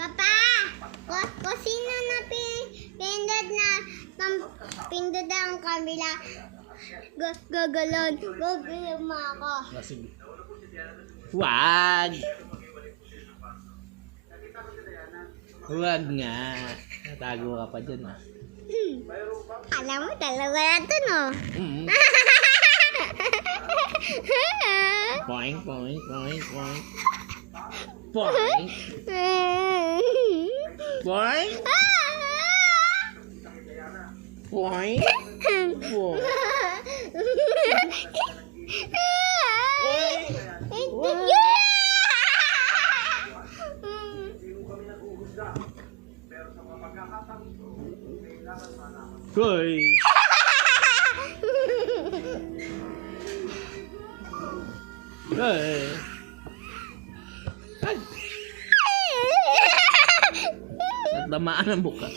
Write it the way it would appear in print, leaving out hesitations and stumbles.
Papa, kung sino na pindot ang kabila, gagalon mo ako. Sige. Wag! Huwag nga. Natago ka pa dyan ah. Alam mo, dalawa na ito, no? Poing, poing, poing, poing. Poing. Poing. Poing. Poing. Hoy! Hoy! Ay! Nagdamaan ang buka.